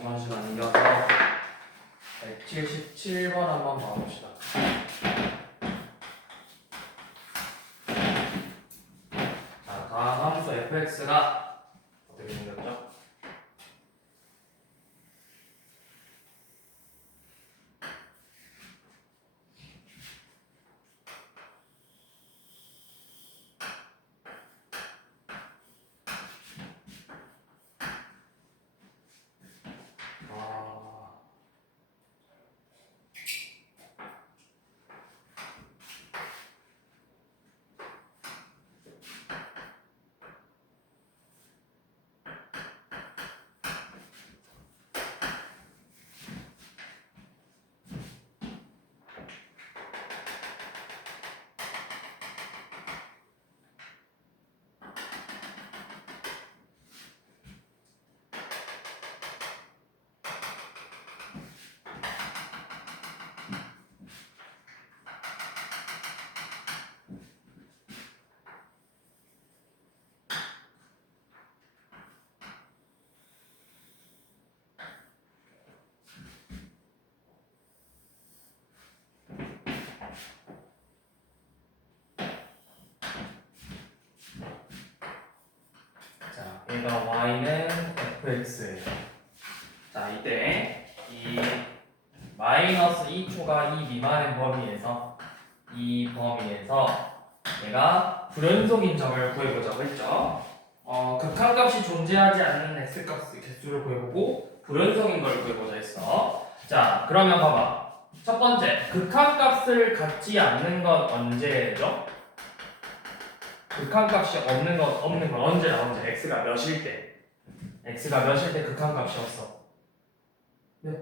저번 시간 이어서 177번 한번 봐봅시다. 자, 다음 함수 fx가 어떻게 생겼죠? 자, 얘가 y는 fx예요. 자, 이때 이 마이너스 2초가 이 미만의 범위에서 얘가 불연속인 점을 구해보자고 했죠. 극한값이 존재하지 않는 x값 개수를 구해보고 불연속인 걸 구해보자 했어. 자, 그러면 봐봐. 첫 번째, 극한값을 갖지 않는 건 언제죠? 극한값이 없는 건 언제나 언제? x가 몇일 때? x가 몇일 때 극한값이었어? 네.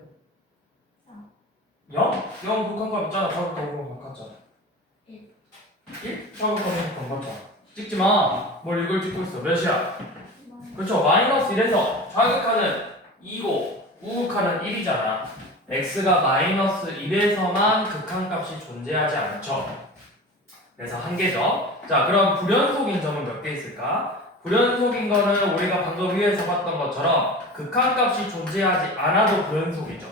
0? 0 극한값 있잖아. 좌극하고 바꿨잖아. 1? 좌극하고 바꿨잖아. 찍지마. 뭘 이걸 찍고 있어. 몇이야? 그렇죠. 마이너스 1에서 좌극하는 2고 우극하는 1이잖아. x가 마이너스 1에서만 극한값이 존재하지 않죠. 그래서 한 개죠. 자, 그럼 불연속인 점은 몇 개 있을까? 불연속인 거는 우리가 방금 위에서 봤던 것처럼 극한값이 존재하지 않아도 불연속이죠.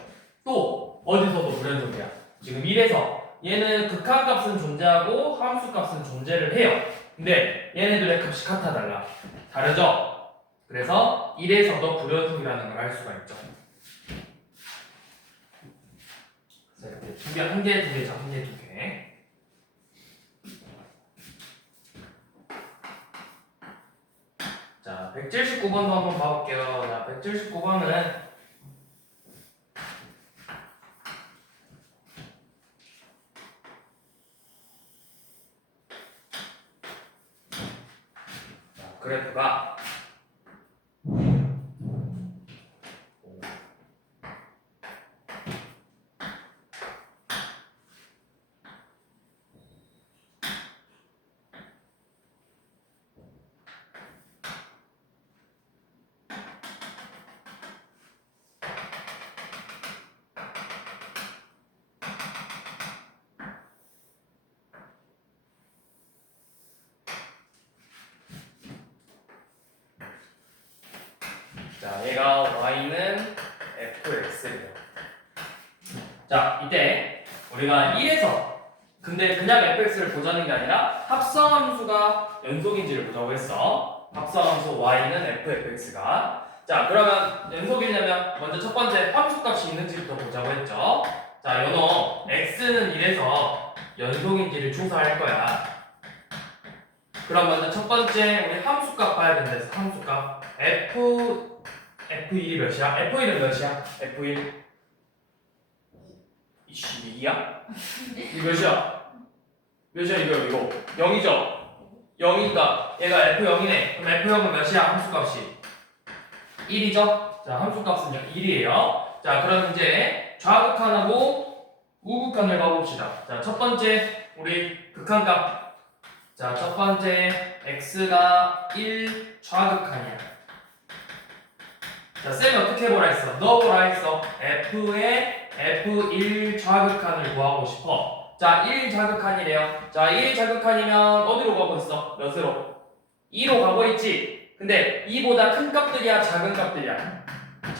또 어디서도 불연속이야. 지금 1에서 얘는 극한값은 존재하고 함수값은 존재를 해요. 근데 얘네들의 값이 같아 달라. 다르죠? 그래서 1에서도 불연속이라는 걸 알 수가 있죠. 그래서 이렇게 두 개, 한 개, 두 개죠. 한 개, 두 개. 자, 179번도 한번 봐볼게요. 자, 179번은 그래프가 자, 얘가 y는 fx예요. 자, 이때 우리가 1에서 근데 그냥 fx를 보자는 게 아니라 합성함수가 연속인지를 보자고 했어. 합성함수 y는 fx가. 자, 그러면 연속이려면 먼저 첫 번째 함수값이 있는지부터 보자고 했죠. 자, 요놈 x는 1에서 연속인지를 조사할 거야. 그럼 먼저 첫 번째 우리 함수값 봐야 된다. 함수값 F1이 몇이야? F1은 몇이야? F1 이씨 2야? 이 몇이야? 몇이야 이거 0이죠? 0이니까 얘가 F0이네. 그럼 F0은 몇이야? 함수값이 1이죠? 자, 함수값은 1이에요. 자, 그럼 이제 좌극한하고 우극한을 봐봅시다. 자, 첫 번째 우리 극한값. 자, 첫 번째 x가 1 좌극한이야. 자, 쌤이 어떻게 해보라 했어? 넣어보라 했어. f의 f1 좌극한을 구하고 싶어. 자, 1 좌극한이래요. 자, 1 좌극한이면 어디로 가고 있어? 몇으로? 2로 가고 있지. 근데 2보다 큰 값들이야, 작은 값들이야?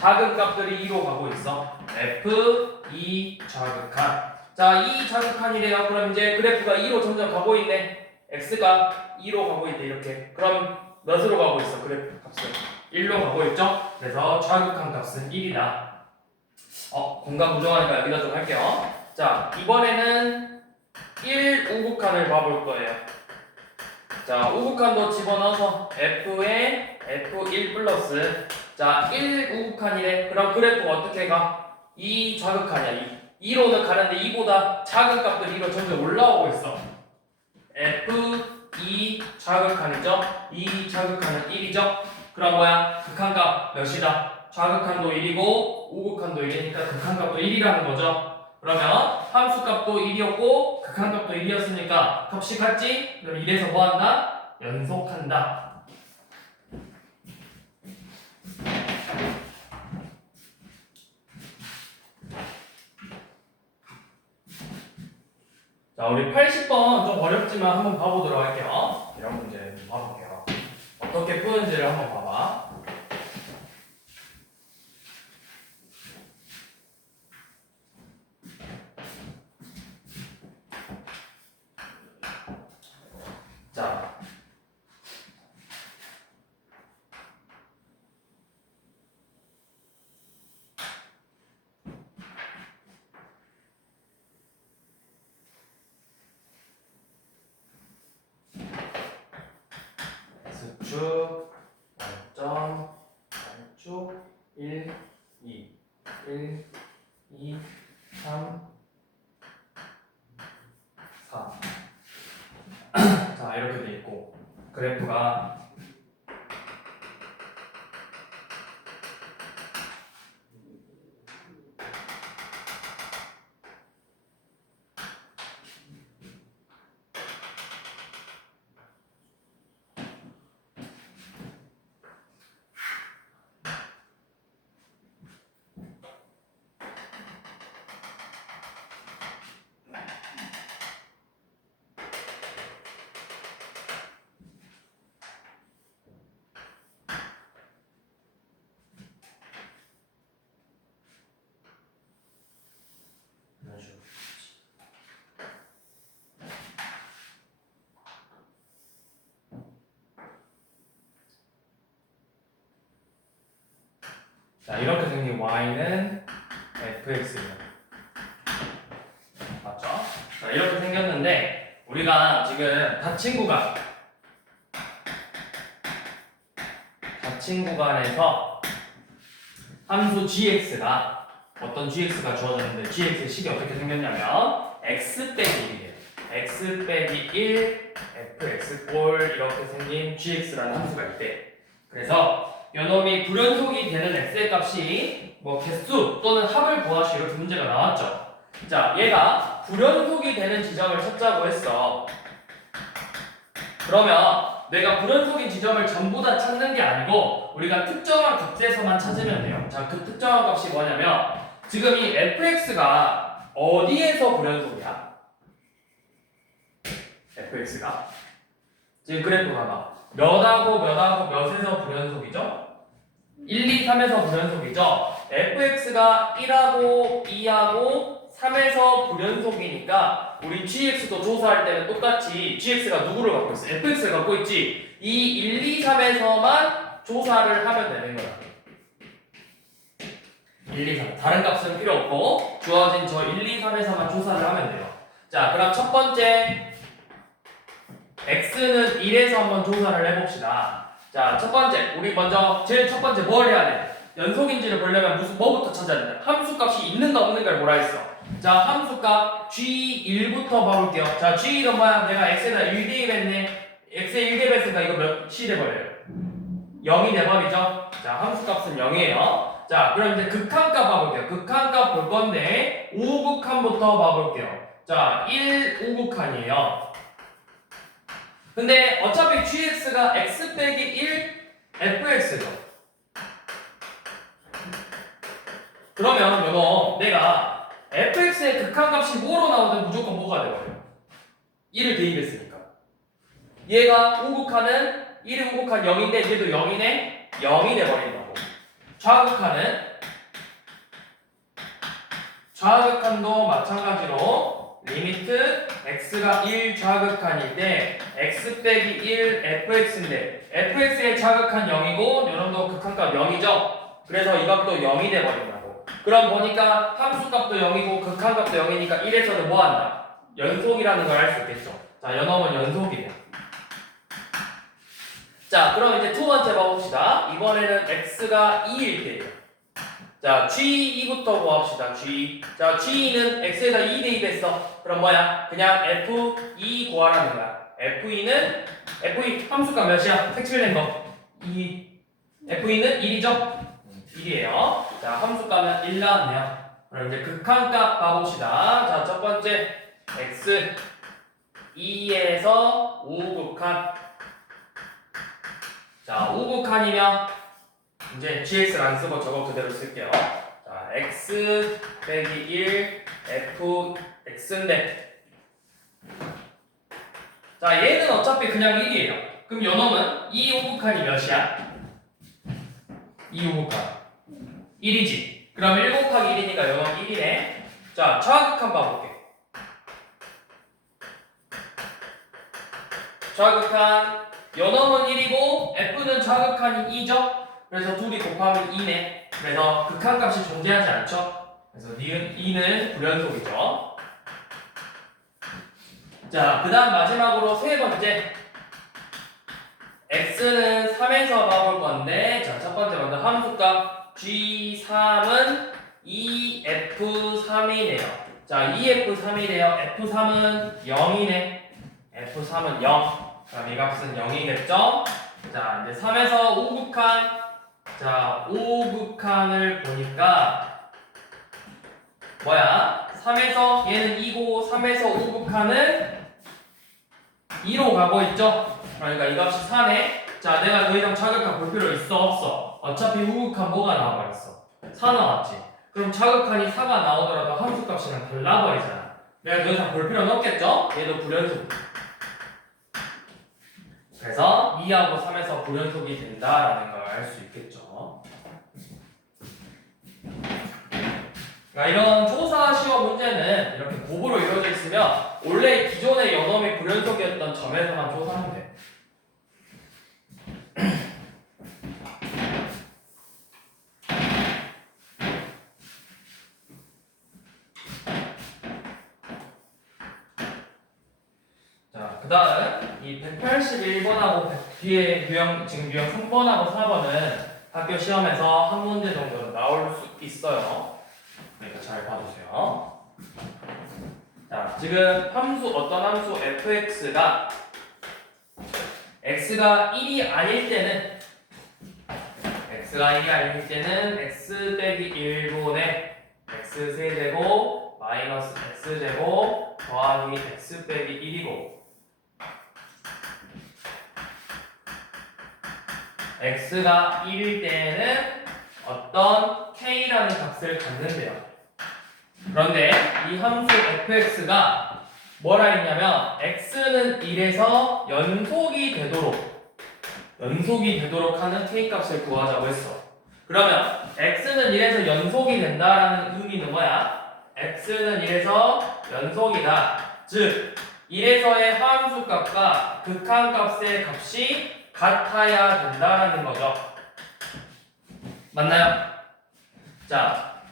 작은 값들이 2로 가고 있어. F, 2 자극한. 자, 2 자극한이래요. 그럼 이제 그래프가 2로 점점 가고 있네. X가 2로 가고 있대, 이렇게. 그럼 몇으로 가고 있어, 그래프 값은? 1로 가고 있죠? 그래서 자극한 값은 1이다. 공간 부정하니까 여기다 좀 할게요. 자, 이번에는 1 우극한을 봐볼 거예요. 자, 우극한도 집어넣어서 F에 F1 플러스. 자, 1 우극한이래. 그럼 그래프 어떻게 가? 2 자극한이야. 2로는 가는데 2보다 작은 값들이 2로 점점 올라오고 있어. F2 자극한이죠? 2 자극한은 1이죠? 그럼 뭐야? 극한값 몇이다? 좌극한도 1이고 우극한도 1이니까 극한값도 1이라는 거죠. 그러면 함수값도 1이었고 극한값도 1이었으니까 값이 같지? 그럼 1에서 뭐한다? 연속한다. 자, 우리 80번 좀 어렵지만 한번 봐보도록 할게요. 이런 문제 봐볼게요. 어떻게 푸는지를 한번 봐봐. 자, X축, 원점, Y축, 1, 2, 1, 2, 3, 4. 자, 이렇게 돼 있고 그래프가 이런 식으로. 자, 이렇게 생긴 y는 fx예요. 맞죠? 자, 이렇게 생겼는데 우리가 지금 닫힌 구간에서 함수 gx가 어떤 gx가 주어졌는데 gx의 식이 어떻게 생겼냐면 x 빼기 1이에요. x 빼기 1 fx 꼴 이렇게 생긴 gx라는 함수가 있대. 그래서 요놈이 불연속이 되는 x의 값이 뭐 개수 또는 합을 구하시 이렇게 문제가 나왔죠. 자, 얘가 불연속이 되는 지점을 찾자고 했어. 그러면 내가 불연속인 지점을 전부 다 찾는 게 아니고 우리가 특정한 값에서만 찾으면 돼요. 자, 그 특정한 값이 뭐냐면 지금 이 fx가 어디에서 불연속이야? fx가 지금 그래프 봐봐. 몇하고 몇에서 불연속이죠? 1, 2, 3에서 불연속이죠? fx가 1하고 2하고 3에서 불연속이니까 우리 gx도 조사할 때는 똑같이 gx가 누구를 갖고 있어? fx를 갖고 있지. 이 1, 2, 3에서만 조사를 하면 되는 거야. 1, 2, 3 다른 값은 필요 없고 주어진 저 1, 2, 3에서만 조사를 하면 돼요. 자, 그럼 첫 번째 x는 1에서 한번 조사를 해봅시다. 자, 첫 번째 우리 먼저 제일 첫 번째 뭘 해야 돼? 연속인지를 보려면 뭐부터 찾아야 된다? 함수값이 있는가 없는가를 뭐라 했어? 자, 함수값 g1부터 봐볼게요. 자, g1은 뭐야? 내가 x에다 1 대입했네. x에 1 대입했으니까 이거 몇이 돼버려요? 0이 돼버리죠? 자, 함수값은 0이에요. 자, 그럼 이제 극한값 봐볼게요. 극한값 볼 건데 우극한부터 봐볼게요. 자, 1 우극한이에요. 근데 어차피 gx가 x 빼기 1 fx죠. 그러면 이거 내가 fx의 극한값이 뭐로 나오든 무조건 뭐가 돼버려요? 1을 대입했으니까. 얘가 우극한은 1의 우극한 0인데 얘도 0이네? 0이 돼버린다고. 좌극한은 좌극한도 마찬가지로 리미트 x가 1 좌극한일 때 x 빼기 1 fx인데 fx의 좌극한 0이고 요놈도 극한값 0이죠. 그래서 이 값도 0이 돼버린다고. 그럼 보니까 함수값도 0이고 극한값도 0이니까 1에서는 뭐한다? 연속이라는 걸 알 수 있겠죠. 자, 요놈은 연속이래요. 자, 그럼 이제 두 번째 봐봅시다. 이번에는 x가 2일 때예요. 자, G2부터 구합시다. G. 자, G2는 X에다 2 대입했어. 그럼 뭐야? 그냥 F2 구하라는 거야. F2 함수가 몇이야? 색칠된 거. 2. F2는 1이죠? 1이에요. 자, 함수값은 1 나왔네요. 그럼 이제 극한값 봐봅시다. 자, 첫 번째 X 2에서 5극한. 자, 5극한이면 이제 GX를 안 쓰고 저거 그대로 쓸게요. 자, X 빼기 1 FX인데 자, 얘는 어차피 그냥 1이에요. 그럼 요놈은 2 5극한이 몇이야? 2 5극한 1이지. 그럼 1 곱하기 1이니까 요놈 1이네. 자, 좌극한 봐볼게. 좌극한 요놈은 1이고 F는 좌극한이 2죠? 그래서 둘이 곱하면 2네. 그래서 극한값이 존재하지 않죠? 그래서 니은 2는 불연속이죠. 자, 그 다음 마지막으로 세 번째 x는 3에서 봐볼 건데 자, 첫 번째 먼저 함수값 g3은 2f3이네요. 자, 2f3이래요. f3은 0이네. f3은 0. 그럼 이 값은 0이겠죠? 자, 이제 3에서 5극한 자, 5극한을 보니까 뭐야? 3에서 얘는 2고 3에서 5극한은 2로 가고 있죠? 그러니까 이 값이 4네. 자, 내가 더 이상 좌극한 볼 필요 있어? 없어? 어차피 우극한 뭐가 나와버렸어? 4 나왔지. 그럼 좌극한이 4가 나오더라도 함수값이랑 달라버리잖아. 내가 더 이상 볼 필요는 없겠죠? 얘도 불연속. 그래서 2하고 3에서 불연속이 된다라는 걸 알 수 있겠죠. 그러니까 이런 조사 시험 문제는 이렇게 곱으로 이루어져 있으면 원래 기존의 요놈이 불연속이었던 점에서만 조사하면 돼. 자, 그 다음 이 181번하고 뒤에 지금 유형 3번하고 4번은 학교 시험에서 한 문제 정도는 나올 수 있어요. 그러니까 잘 봐주세요. 자, 지금 어떤 함수 fx가 x가 1이 아닐 때는 x 빼기 1분의 x 세제곱 마이너스 x제곱 더하기 x 빼기 1이고 x가 1일 때는 어떤 k라는 값을 갖는데요. 그런데 이 함수 fx가 뭐라 했냐면 x는 1에서 연속이 되도록 하는 k 값을 구하자고 했어. 그러면 x는 1에서 연속이 된다라는 의미는 뭐야? x는 1에서 연속이다. 즉 1에서의 함수 값과 극한 값의 값이 같아야 된다라는 거죠. 맞나요? 자,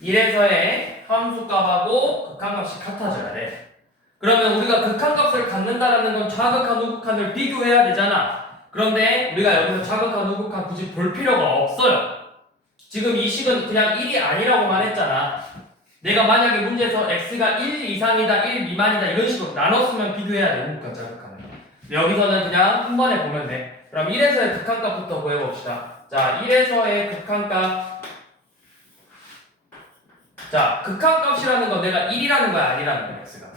1에서의 함수값하고 극한값이 같아져야 돼. 그러면 우리가 극한값을 갖는다라는 건 좌극한, 우극한을 비교해야 되잖아. 그런데 우리가 여기서 좌극한, 우극한 굳이 볼 필요가 없어요. 지금 이 식은 그냥 1이 아니라고만 했잖아. 내가 만약에 문제에서 x가 1 이상이다, 1 미만이다 이런 식으로 나눴으면 비교해야 돼. 우극한, 좌극한을. 여기서는 그냥 한 번에 보면 돼. 그럼 1에서의 극한값부터 구해봅시다. 자, 1에서의 극한값. 자, 극한값이라는 건 내가 1이라는 거야, 아니라는 거야, x가.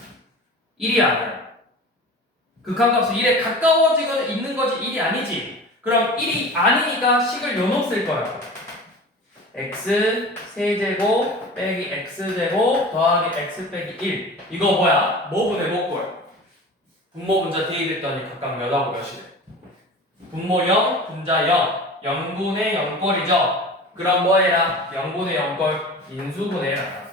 1이 아니야. 극한값은 1에 가까워지고 있는 거지 1이 아니지. 그럼 1이 아니니까 식을 요놈 쓸 거라고. x 세제곱 빼기 x제곱 더하기 x 빼기 1. 이거 뭐야? 모분의 목골. 분모 분자 대입했더니 각각 몇하고 몇이래? 분모 0, 분자 0. 0분의 0꼴이죠. 그럼 뭐 해라? 0분의 0꼴 인수분해해라.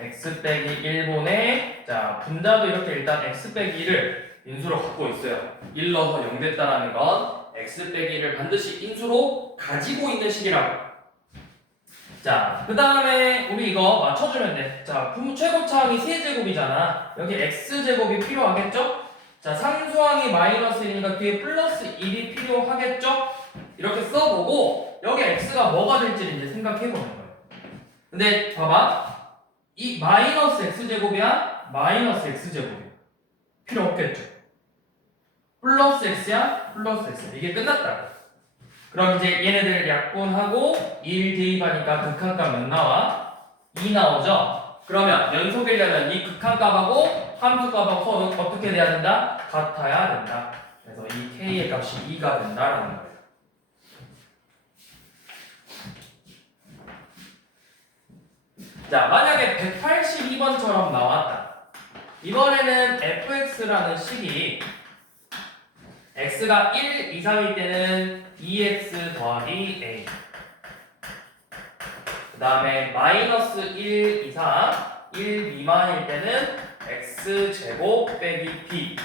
x 빼기 1분의 자 분자도 이렇게 일단 x 빼기 1을 인수로 갖고 있어요. 1 넣어서 0 됐다라는 건 x 빼기 1을 반드시 인수로 가지고 있는 식이라고. 자, 그 다음에 우리 이거 맞춰주면 돼. 자, 분모 최고차항이 세제곱이잖아. 여기 x제곱이 필요하겠죠? 자, 상수항이 마이너스 1이니까 뒤에 플러스 1이 필요하겠죠? 이렇게 써보고 여기 x가 뭐가 될지 이제 생각해보는 거예요. 근데 봐봐. 이 마이너스 x제곱이야? 마이너스 x제곱이야. 필요 없겠죠? 플러스 x야? 플러스 x야. 이게 끝났다. 그럼 이제 얘네들 약분하고 1 대입하니까 극한값 몇 나와? 2 나오죠? 그러면 연속이려면 이 극한값하고 함수값하고 서로 어떻게 돼야 된다? 같아야 된다. 그래서 이 k의 값이 2가 된다라는 거예요. 자, 만약에 182번처럼 나왔다. 이번에는 fx라는 식이 x가 1 이상일 때는 2x 더하기 a 그 다음에 마이너스 1 이상 1 미만일 때는 x제곱 빼기 b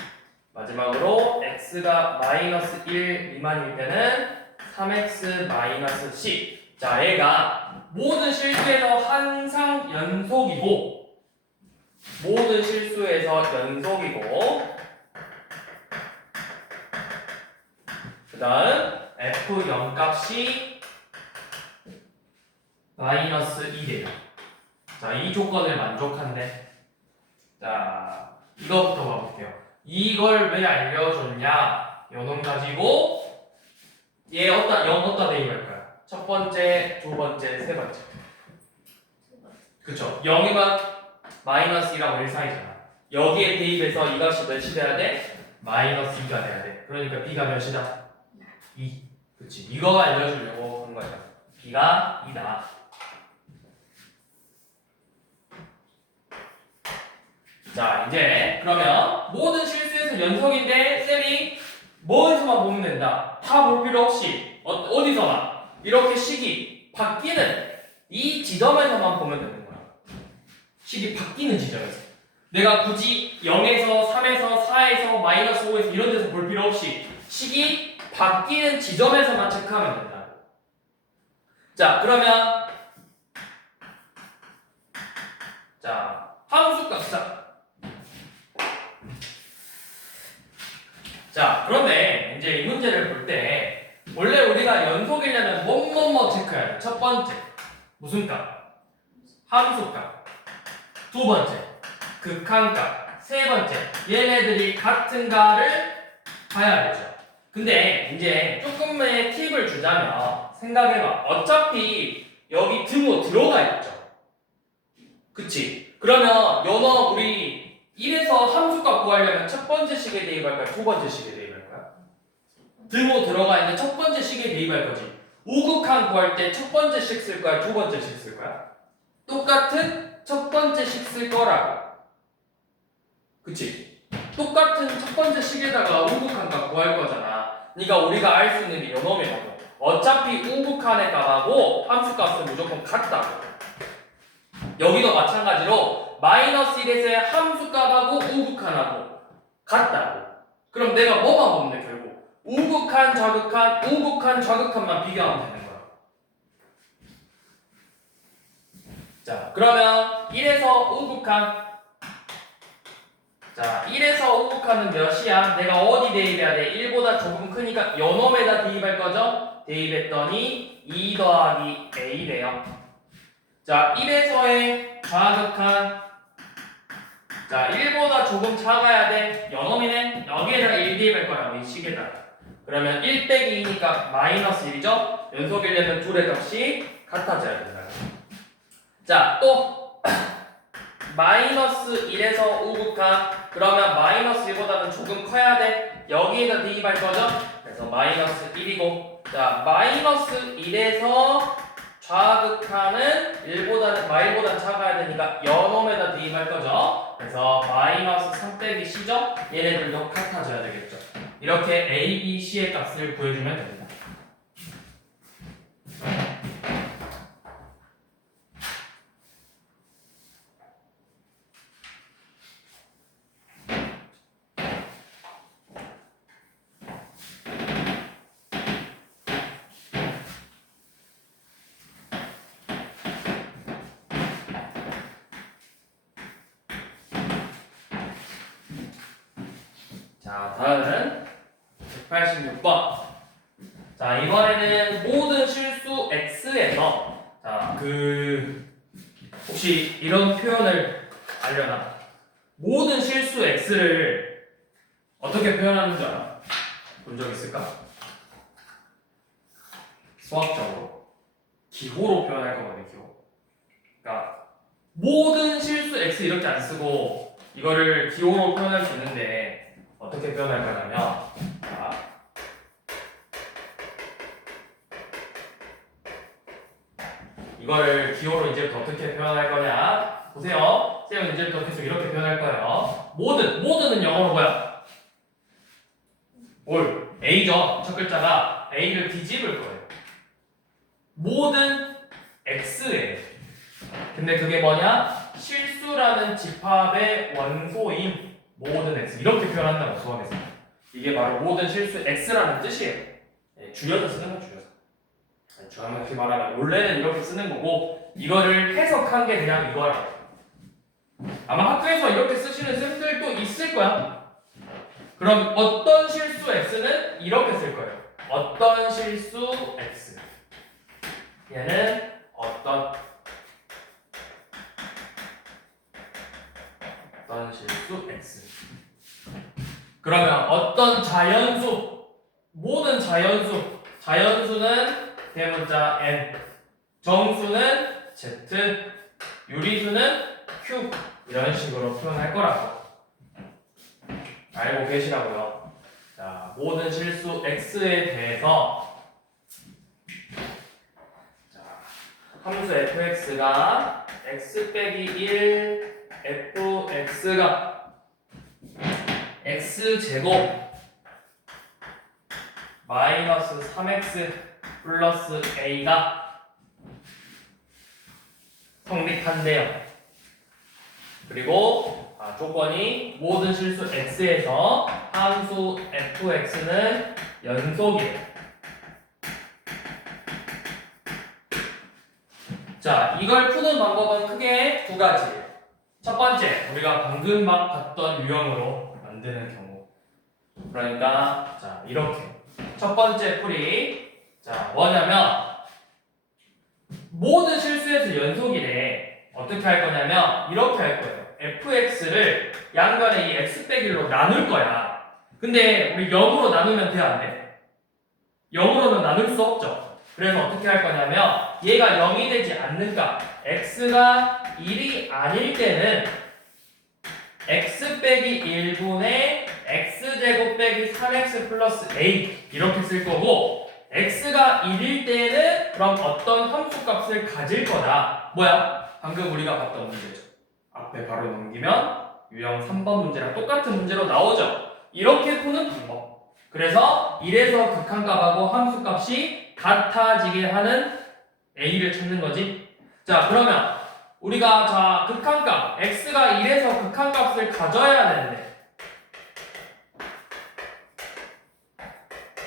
마지막으로 x가 마이너스 1 미만일 때는 3x 마이너스 c 자 얘가 모든 실수에서 항상 연속이고 모든 실수에서 연속이고 그 다음 f0 값이 마이너스 2돼요. 자, 이 조건을 만족한데 자, 이거부터 봐볼게요. 이걸 왜 알려줬냐? 요놈 가지고 얘 어디다 0 어디다 대입할 거야? 첫 번째, 두 번째, 세 번째 그쵸? 0이면 마이너스 2랑 1 사이잖아. 여기에 대입해서 이 값이 몇이 돼야 돼? 마이너스 2가 돼야 돼. 그러니까 b가 몇이다? 2. 그치. 이거 알려주려고 한 거야. b가 2다. 자, 이제 그러면 모든 실수에서 연속인데 쌤이 뭐에서만 보면 된다. 다 볼 필요 없이 어디서만 이렇게 식이 바뀌는 이 지점에서만 보면 되는 거야. 식이 바뀌는 지점에서. 내가 굳이 0에서 3에서 4에서 마이너스 5에서 이런 데서 볼 필요 없이 식이 바뀌는 지점에서만 체크하면 된다. 자, 그러면 자, 함수값 자, 그런데 이제 이 문제를 볼 때 원래 우리가 연속이려면 뭐뭐뭐 체크해야 돼. 첫 번째 무슨 값? 함수값. 두 번째 극한값. 세 번째 얘네들이 같은가를 봐야 되죠. 근데 이제 조금의 팁을 주자면 생각해봐. 어차피 여기 등호 들어가 있죠. 그치? 그러면 연어 우리 1에서 함수값 구하려면 첫 번째 식에 대입할까요? 두 번째 식에 대입할까요? 등호 들어가 있는 첫 번째 식에 대입할 거지. 우극한 구할 때 첫 번째 식 쓸 거야? 두 번째 식 쓸 거야? 똑같은 첫 번째 식 쓸 거라고. 그치? 똑같은 첫 번째 식에다가 우극한 값 구할 거잖아. 그러니까 우리가 알 수 있는 게 요놈이라고. 어차피 우극한의 값하고 함수값은 무조건 같다고. 여기도 마찬가지로 마이너스 1에서의 함수값하고 우극한하고 같다고. 그럼 내가 뭐만 보면 돼 결국? 우극한, 좌극한, 우극한, 좌극한만 비교하면 되는 거야. 자, 그러면 1에서 우극한 자, 1에서 우극한은 몇이야? 내가 어디 대입해야 돼? 1보다 조금 크니까 요놈에다 대입할 거죠? 대입했더니 2 더하기 a래요. 자, 1에서의 좌극한 자, 1보다 조금 작아야 돼. 요놈이네. 여기에다 1 대입할 거라고 이 식에다가. 그러면 1 빼기 2니까 마이너스 1이죠? 연속이려면 둘의 값이 같아져야 된다. 자, 또 마이너스 1에서 우극한 그러면 마이너스 1보다는 조금 커야 돼. 여기에다 대입할 거죠? 그래서 마이너스 1이고 자 마이너스 1에서 좌극한은 1보다는 작아야 되니까 연놈에다 대입할 거죠? 그래서 마이너스 3 빼기 c죠? 얘네들도 같아져야 되겠죠? 이렇게 a, b, c의 값을 구해주면 됩니다. 자, 다음은 186번. 자, 이번에는 모든 실수 x에서 자, 혹시 이런 표현을 알려나? 모든 실수 x를 어떻게 표현하는 줄 알아? 본 적 있을까? 수학적으로 기호로 표현할 거거든, 기호. 그러니까 모든 실수 x 이렇게 안 쓰고 이거를 기호로 표현할 수 있는데 어떻게 표현할 거냐면 자, 이거를 기호로 이제부터 어떻게 표현할 거냐? 보세요. 쌤은 이제부터 계속 이렇게 표현할 거예요. 모든은 영어로 뭐야? 올 A죠. 첫 글자가 A를 뒤집을 거예요. 모든 X에. 근데 그게 뭐냐? 실수라는 집합의 원소인 모든 X. 이렇게 표현한다고 수학에서. 이게 바로 모든 실수 X라는 뜻이에요. 줄여서 쓰는 거 줄여서. 정확히 말하면 원래는 이렇게 쓰는 거고 이거를 해석한 게 그냥 이거라고. 아마 학교에서 이렇게 쓰시는 쌤들도 있을 거야. 그럼 어떤 실수 x는 이렇게 쓸 거예요. 어떤 실수 x. 얘는 어떤 실수 x. 그러면 어떤 자연수, 모든 자연수는 대문자 n, 정수는 z, 유리수는 q 이런 식으로 표현할 거라고 알고 계시라고요. 자, 모든 실수 x에 대해서 자, 함수 fx가 x 빼기 1 fx가 x제곱 마이너스 3x 플러스 a가 성립한대요. 그리고 조건이 모든 실수 x에서 함수 fx는 연속이에요. 자, 이걸 푸는 방법은 크게 두 가지. 첫 번째, 우리가 방금 막 봤던 유형으로 만드는 경우. 그러니까 자, 이렇게. 첫 번째 풀이 자, 뭐냐면 모든 실수에서 연속이래. 어떻게 할 거냐면 이렇게 할 거예요. fx를 양변에 이 x 빼기 1로 나눌 거야. 근데 우리 0으로 나누면 돼, 안 돼? 0으로는 나눌 수 없죠. 그래서 어떻게 할 거냐면 얘가 0이 되지 않는가 x가 1이 아닐 때는 x 빼기 1분의 x제곱 빼기 3x 플러스 a 이렇게 쓸 거고 x가 1일 때는 그럼 어떤 함수값을 가질 거다. 뭐야? 방금 우리가 봤던 문제죠. 앞에 바로 넘기면 유형 3번 문제랑 똑같은 문제로 나오죠. 이렇게 푸는 방법. 그래서 1에서 극한값하고 함수값이 같아지게 하는 a를 찾는 거지. 자, 그러면 우리가 자 극한값 x가 1에서 극한값을 가져야 되는데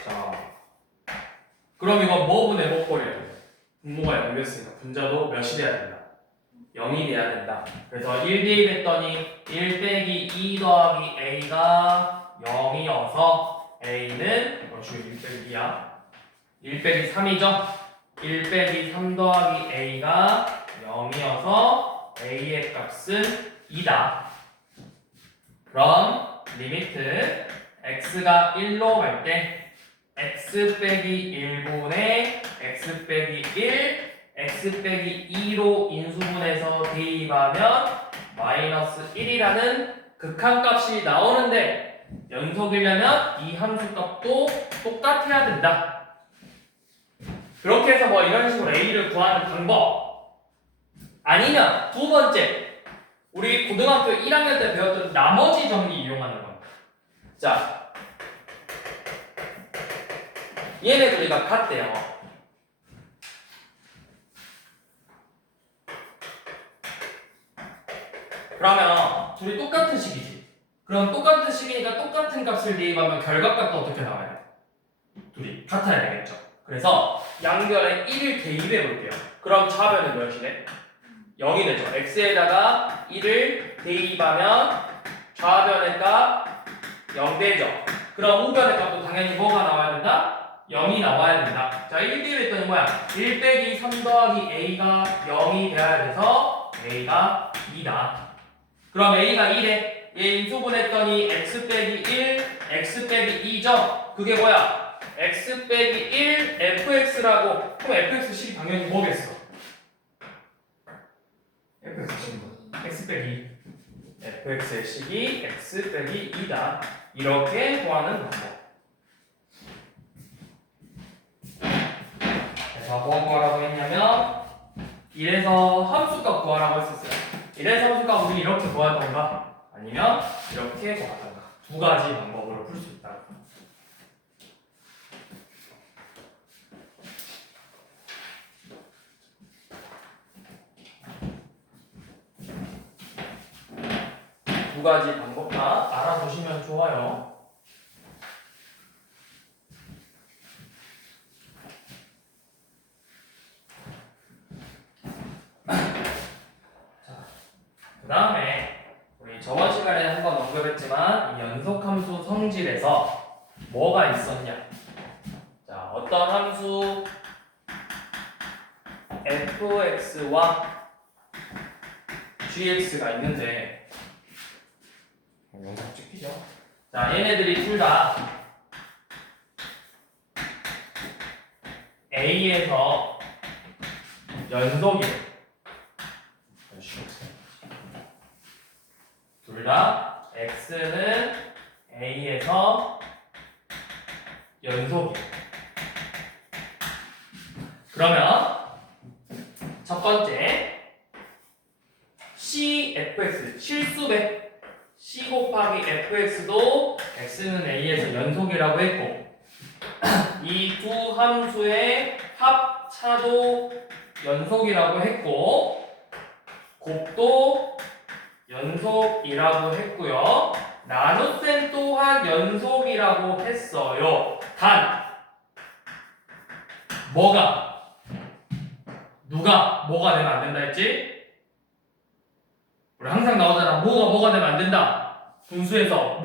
자 그럼 이거 뭐분의 뭐꼴이야? 분모가 0이었으니까 분자도 몇이 돼야 된다? 0이 돼야 된다. 그래서 1 대입했더니 1 빼기 2 더하기 a가 0이어서 a는 1 빼기 2야 1 빼기 3이죠? 1 빼기 3 더하기 a가 0이어서 a의 값은 2다. 그럼 리미트 x가 1로 갈 때 x 빼기 1분의 x 빼기 1 x 빼기 2로 인수분해서 대입하면 마이너스 1이라는 극한값이 나오는데 연속이려면 이 함수값도 똑같아야 된다. 그렇게 해서 뭐 이런 식으로 a를 구하는 방법. 아니면 두 번째, 우리 고등학교 1학년 때 배웠던 나머지 정리 이용하는 겁니다. 자, 얘네 둘이가 같대요. 그러면 둘이 똑같은 식이지. 그럼 똑같은 식이니까 똑같은 값을 대입하면 결과값도 어떻게 나와야 돼? 둘이 같아야 되겠죠. 그래서 양변에 1을 대입해 볼게요. 그럼 좌변은 몇이 돼? 0이 되죠. x에다가 1을 대입하면 좌변의 값 0 되죠. 그럼 우변의 값도 당연히 뭐가 나와야 된다? 0이 나와야 된다. 자, 1 대입했더니 뭐야? 1 빼기 3 더하기 a가 0이 돼야 돼서 a가 2다. 그럼 a가 1에 얘 인수분했더니 x 빼기 1, x 빼기 2죠? 그게 뭐야? x 빼기 1 fx라고. 그럼 fx 식이 당연히 뭐겠어? fx 식이 x 빼기 2. fx의 식이 x 빼기 2다. 이렇게 구하는 방법. 그래서 뭐 구하라고 했냐면 1에서 함수값 구하라고 했었어요. 1에서 함수값 우리 이렇게 구하던가 아니면 이렇게 구하던가 두 가지 방법으로 풀 수 있다. 두 가지 방법 다 알아두시면 좋아요. 그 다음에 우리 저번 시간에 한번 언급했지만 이 연속함수 성질에서 뭐가 있었냐? 자, 어떤 함수 fx와 gx가 있는데 영상 찍히죠? 자, 얘네들이 둘 다 a에서 연속이에요. 둘 다 x는 a에서 연속이에요. 그러면 첫 번째 cfx 실수배 c 곱하기 fx도 x는 a에서 연속이라고 했고 이 두 함수의 합차도 연속이라고 했고 곱도 연속이라고 했고요. 나눗셈 또한 연속이라고 했어요. 단 누가 되면 안 된다 했지? 우리 항상 나오잖아. 뭐가 되면 안 된다. 분수에서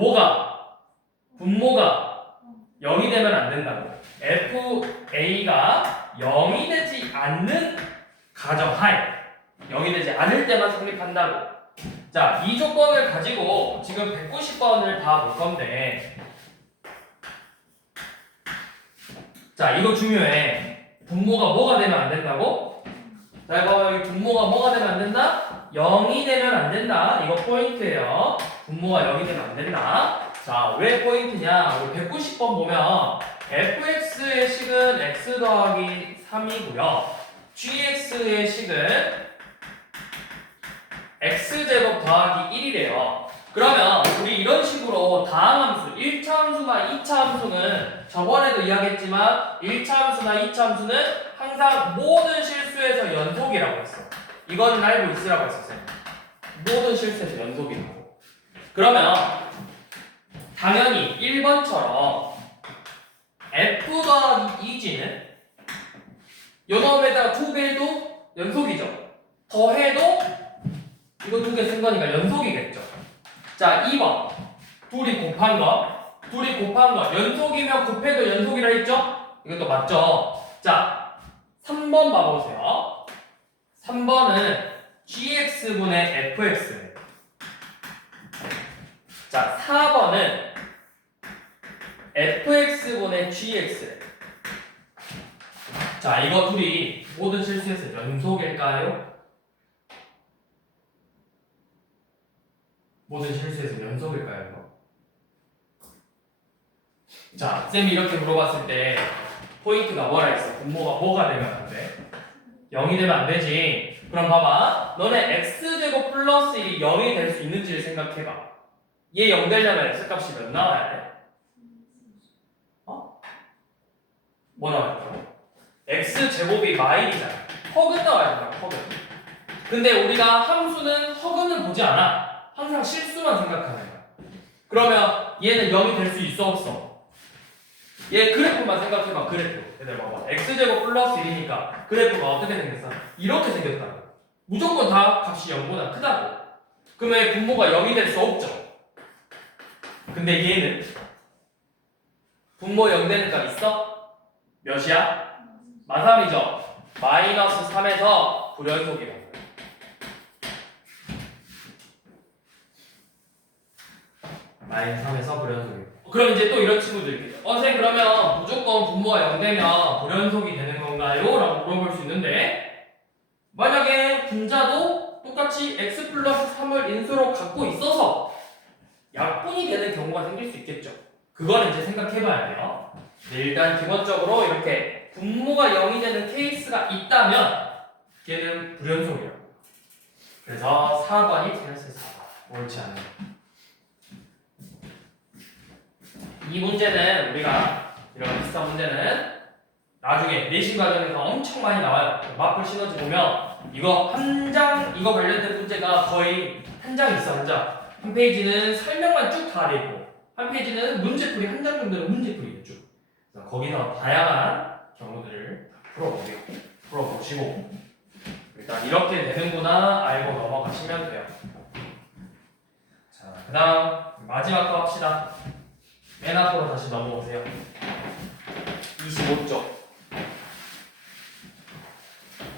분모가 0이 되면 안 된다고. FA가 0이 되지 않는 가정하에 0이 되지 않을 때만 성립한다고. 자, 이 조건을 가지고 지금 190번을 다 볼 건데 자, 이거 중요해. 분모가 뭐가 되면 안 된다고? 자, 이거 여기 분모가 뭐가 되면 안 된다? 0이 되면 안 된다. 이거 포인트예요. 분모가 0이 되면 안 된다. 자, 왜 포인트냐? 우리 190번 보면 fx의 식은 x 더하기 3이고요. gx의 식은 x제곱 더하기 1이래요. 그러면 우리 이런 식으로 다항함수 1차 함수나 2차 함수는 저번에도 이야기했지만 1차 함수나 2차 함수는 항상 모든 실수에서 연속이라고 했어. 이거는 알고 있으라고 했었어요. 모든 실수에서 연속이라고. 그러면 당연히 1번처럼 f 더하기 2g는 요놈에다가 두 배 해도 연속이죠. 더해도 이거 두 개 쓴 거니까 연속이겠죠. 자, 2번. 둘이 곱한 거. 연속이면 곱해도 연속이라 했죠? 이것도 맞죠? 자, 3번 봐보세요. 3번은 gx분의 fx. 자, 4번은 fx분의 gx. 자, 이거 둘이 모든 실수에서 연속일까요? 모든 실수에서 연속일까요? 이거? 자, 쌤이 이렇게 물어봤을 때 포인트가 뭐라 했어? 분모가 뭐가 되면 안 돼? 0이 되면 안 되지. 그럼 봐봐. 너네 x제곱 플러스 1이 0이 될 수 있는지를 생각해봐. 얘 0 되려면 x값이 몇 나와야 돼? 뭐 나와야 돼? x제곱이 마일이잖아. 허근 나와야 된다. 허근. 근데 우리가 함수는 허근을 보지 않아. 항상 실수만 생각하는 거야. 그러면 얘는 0이 될 수 있어 없어? 얘 그래프만 생각해봐. 그래프. 얘들 봐봐. x제곱 플러스 1이니까 그래프가 어떻게 생겼어? 이렇게 생겼다고. 무조건 다 값이 0보다 크다고. 그러면 분모가 0이 될 수 없죠. 근데 얘는 분모 0되는 값 있어? 몇이야? 마3이죠. 마이너스 3에서 불연속이라고. 마이너스 3에서 불연속이에요. 그럼 이제 또 이런 친구들 있겠죠. 선생님 그러면 무조건 분모가 0되면 불연속이 되는 건가요? 라고 물어볼 수 있는데 만약에 분자도 똑같이 x 플러스 3을 인수로 갖고 있어서 약분이 되는 경우가 생길 수 있겠죠. 그거는 이제 생각해봐야 돼요. 네, 일단 기본적으로 이렇게 분모가 0이 되는 케이스가 있다면 걔는 불연속이라고. 그래서 4번이 플러스 4번 옳지 않아요. 이 문제는 우리가 이런 비슷한 문제는 나중에 내신 과정에서 엄청 많이 나와요. 마플 시너지 보면 이거 한 장 이거 관련된 문제가 거의 한 장 있어. 한 페이지는 설명만 쭉 다 돼 있고 한 페이지는 문제풀이 한 장 정도는 문제풀이 쭉. 그래서 거기서 다양한 경우들을 풀어보시고 일단 이렇게 되는구나 알고 넘어가시면 돼요. 자, 그다음 마지막 거 합시다. 맨 앞으로 다시 넘어오세요. 25쪽.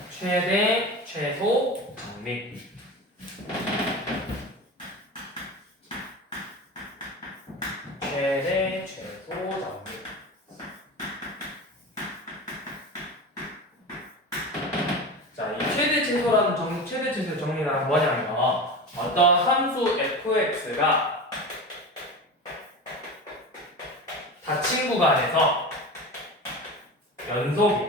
최대, 최소, 정리. 최대, 최소, 정리. 자, 이 최대, 최소라는 최대, 최소 정리가 뭐냐면 어떤 함수 fx가 닫힌 구간에서 연속이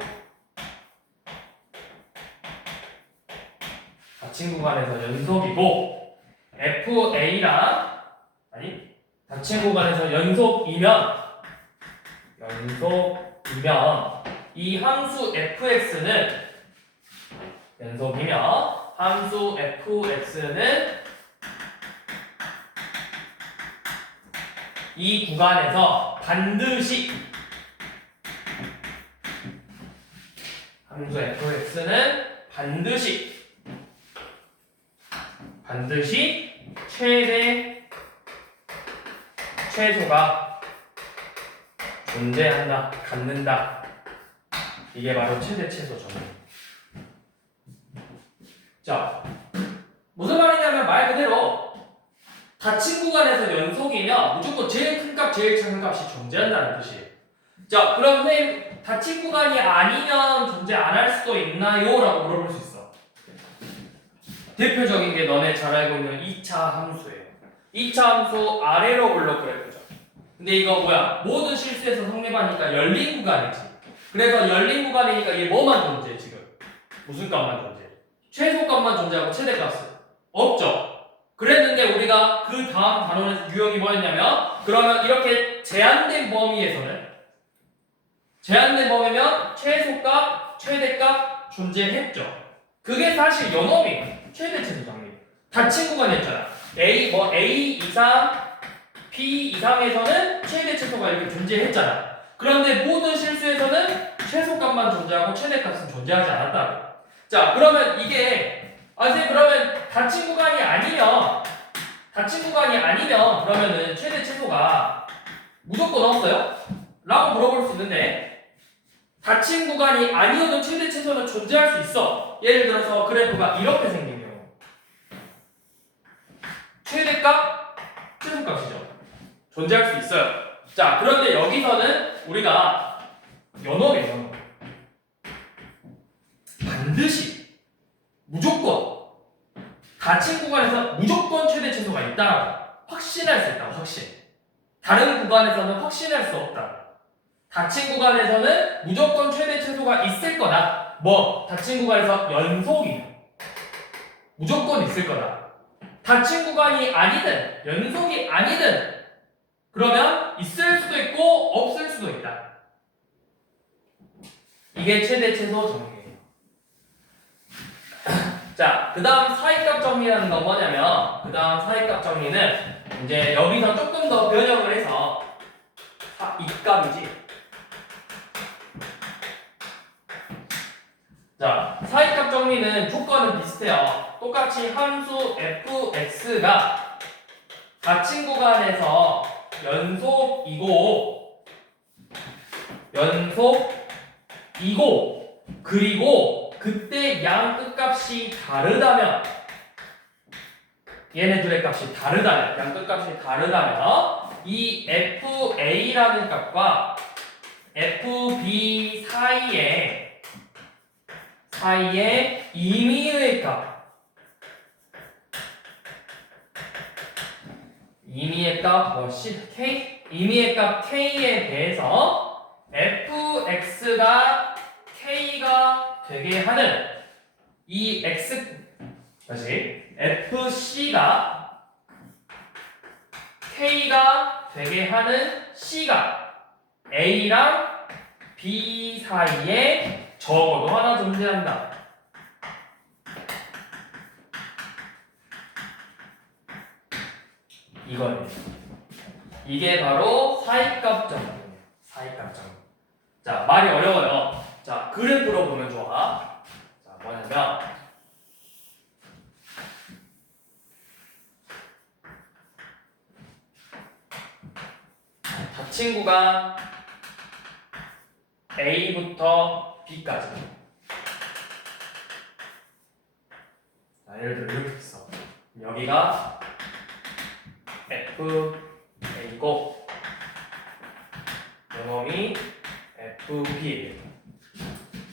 닫힌 구간에서 연속이고 FA랑 닫힌 구간에서 연속이면 이 함수 fx는 연속이면 함수 fx는 이 구간에서 반드시 함수 fx는 반드시 최대 최소가 존재한다, 갖는다. 이게 바로 최대 최소 정리. 자, 무슨 말이냐면 말 그대로 닫힌 구간에서 연속이면 무조건 제일 큰 값, 제일 작은 값이 존재한다는 뜻이에요. 자, 그럼 선생님 닫힌 구간이 아니면 존재 안 할 수도 있나요? 라고 물어볼 수 있어. 대표적인 게 너네 잘 알고 있는 2차 함수예요. 2차 함수 아래로 블록 그래프죠. 근데 이거 뭐야? 모든 실수에서 성립하니까 열린 구간이지. 그래서 열린 구간이니까 이게 뭐만 존재해 지금? 무슨 값만 존재해? 최소값만 존재하고 최대값은 없죠. 그랬는데 우리가 그 다음 단원에서 유형이 뭐였냐면 그러면 이렇게 제한된 범위에서는 제한된 범위면 최소값, 최대값 존재했죠. 그게 사실 영업이에요. 최대 최소 정리. 닫힌 구간이었잖아. A 이상, B 이상에서는 최대 최소가 이렇게 존재했잖아. 그런데 모든 실수에서는 최소값만 존재하고 최대값은 존재하지 않았다. 자, 그러면 이게 선생님 그러면 닫힌 구간이 아니면 그러면은 최대 최소가 무조건 없어요? 라고 물어볼 수 있는데 닫힌 구간이 아니어도 최대 최소는 존재할 수 있어. 예를 들어서 그래프가 이렇게 생기면 최대값, 최소값이죠. 존재할 수 있어요. 자, 그런데 여기서는 우리가 연업이에요. 반드시 무조건 닫힌 구간에서 무조건 최대 최소가 있다라고 확신할 수 있다. 확신. 다른 구간에서는 확신할 수 없다. 닫힌 구간에서는 무조건 최대 최소가 있을 거다. 닫힌 구간에서 연속이 무조건 있을 거다. 닫힌 구간이 아니든 연속이 아니든 그러면 있을 수도 있고 없을 수도 있다. 이게 최대 최소 정리예요. 자, 그 다음 사이값 정리라는 건 뭐냐면 그 다음 사이값 정리는 이제 여기서 조금 더 변형을 해서 이 값이지. 자, 사이값 정리는 조건은 비슷해요. 똑같이 함수 fx가 닫힌 구간에서 연속이고 그리고 그때 양 끝값이 다르다면 얘네들의 값이 다르다면 양 끝값이 다르다면 이 FA라는 값과 FB 사이에 임의의 값 임의의 값 K에 대해서 fx가 K가 되게 하는 이 fc가 K가 되게 하는 C가 A랑 B 사이에 적어도 하나 존재한다. 이거예요. 이게 바로 사이값정리예요. 사이값정리. 자, 말이 어려워요. 자, 그래프로 보면 좋아. 자, 뭐냐면 닫힌 구간 A부터 B까지. 자, 예를 들어 이렇게 있어. 여기가 FA고 요놈이 FB예요.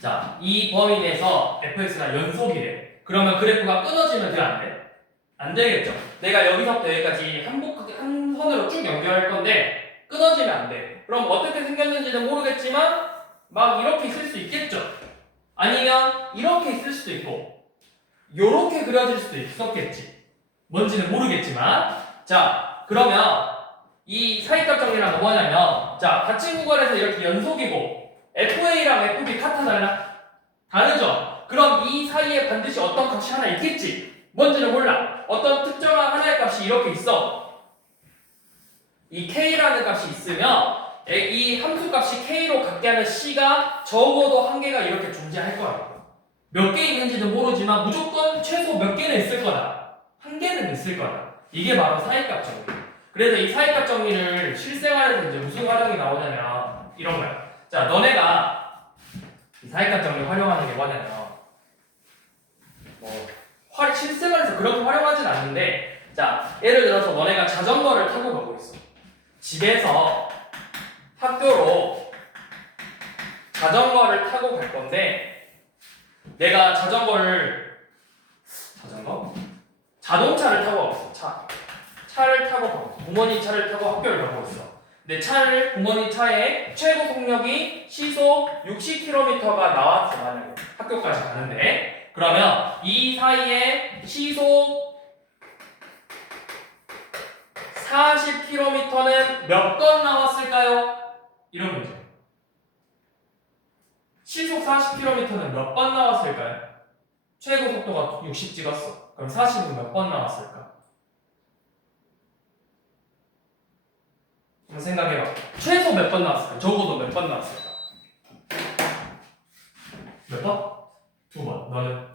자, 이 범위 내에서 fx가 연속이래. 그러면 그래프가 끊어지면 돼, 안 돼? 안 되겠죠. 내가 여기서부터 여기까지 한 선으로 쭉 연결할 건데 끊어지면 안 돼. 그럼 어떻게 생겼는지는 모르겠지만 막 이렇게 있을 수 있겠죠. 아니면 이렇게 있을 수도 있고 요렇게 그려질 수도 있었겠지. 뭔지는 모르겠지만 자, 그러면 이 사이값 정리란 뭐냐면 자, 닫힌 구간에서 이렇게 연속이고 FA랑 FB 같아 달라? 다르죠? 그럼 이 사이에 반드시 어떤 값이 하나 있겠지? 뭔지는 몰라. 어떤 특정한 하나의 값이 이렇게 있어. 이 K라는 값이 있으면 이 함수 값이 K로 같게 하는 C가 적어도 한 개가 이렇게 존재할 거야. 몇 개 있는지는 모르지만 무조건 최소 몇 개는 있을 거다. 한 개는 있을 거다. 이게 바로 사이값 정리. 그래서 이 사이값 정리를 실생활에서 이제 무슨 활용이 나오냐면 이런 거야. 자, 너네가 이 사이값 정리 활용하는 게 뭐냐면 실생활에서 그렇게 활용하진 않는데 자, 예를 들어서 너네가 자전거를 타고 가고 있어. 집에서 학교로 자전거를 타고 갈 건데 내가 자전거를 자동차를 타고 가고 있어. 차를 타고 가고 있어. 부모님 차를 타고 학교를 가고 있어. 근데 부모님 차에 최고 속력이 시속 60km가 나왔어. 만약에 학교까지 가는데 그러면 이 사이에 시속 40km는 몇 번 나왔을까요? 이런 문제. 시속 40km는 몇 번 나왔을까요? 최고 속도가 60 찍었어. 그럼 40은 몇 번 나왔을까? 한번 생각해봐. 최소 몇 번 나왔을까? 적어도 몇 번 나왔을까? 몇 번? 2번. 너는?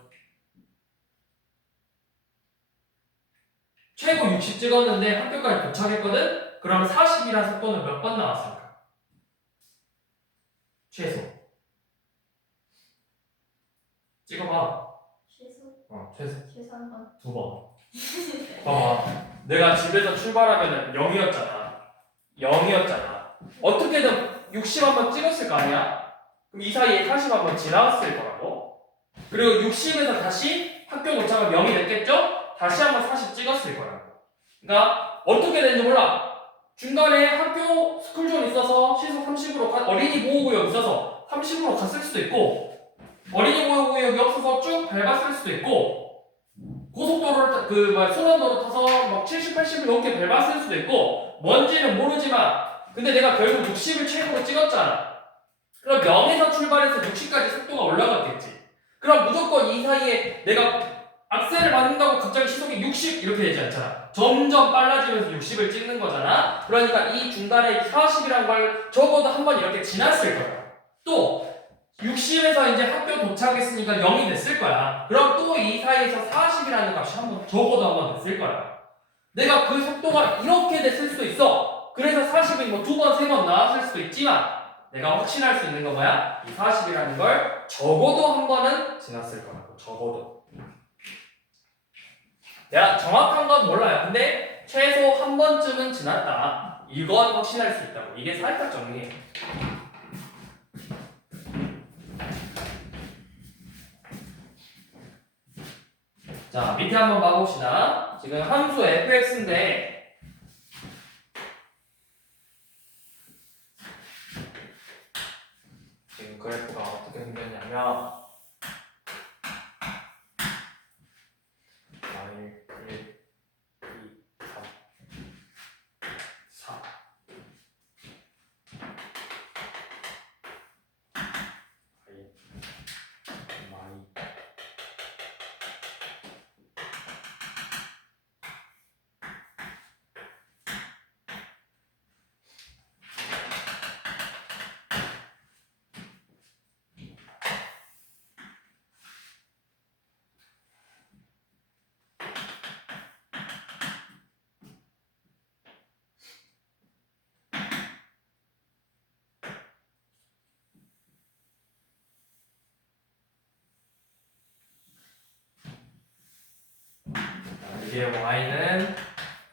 최고 60 찍었는데 학교까지 도착했거든? 그러면 40이라는 속도는 몇 번 나왔을까? 최소. 찍어봐. 최소. 2번. 봐봐. 내가 집에서 출발하면 0이었잖아. 어떻게든 60 한번 찍었을 거 아니야? 그럼 이 사이에 40 한번 지나갔을 거라고. 그리고 60에서 다시 학교 도착하면 0이 됐겠죠? 다시 한번 40 찍었을 거라고. 그러니까 어떻게 되는지 몰라. 중간에 학교 스쿨존 있어서 시속 30으로 어린이 보호구역 있어서 30으로 갔을 수도 있고 어린이 보호구역이 없어서 쭉 밟았을 수도 있고 고속도로를 순환도로 타서 막 70, 80을 넘게 밟았을 수도 있고 뭔지는 모르지만 근데 내가 결국 60을 최고로 찍었잖아. 그럼 0에서 출발해서 60까지 속도가 올라갔겠지. 그럼 무조건 이 사이에 내가 악셀을 받는다고 갑자기 시속이 60 이렇게 되지 않잖아. 점점 빨라지면서 60을 찍는 거잖아. 그러니까 이 중간에 40이란 걸 적어도 한 번 이렇게 지났을 거야. 또 60에서 이제 학교 도착했으니까 0이 됐을 거야. 그럼 또 이 사이에서 40이라는 값이 적어도 한 번 됐을 거야. 내가 그 속도가 이렇게 됐을 수도 있어. 그래서 뭐 2번, 3번 나왔을 수도 있지만 내가 확신할 수 있는 건 뭐야? 이 40이라는 걸 적어도 한 번은 지났을 거라고. 적어도. 내가 정확한 건 몰라요. 근데 최소 한 번쯤은 지났다. 이건 확신할 수 있다고. 이게 살짝 정리해요. 자, 밑에 한번 봐봅시다. 지금 함수 fx인데 지금 그래프가 어떻게 생겼냐면 y 1, 2, 3, 4 y 이게 y는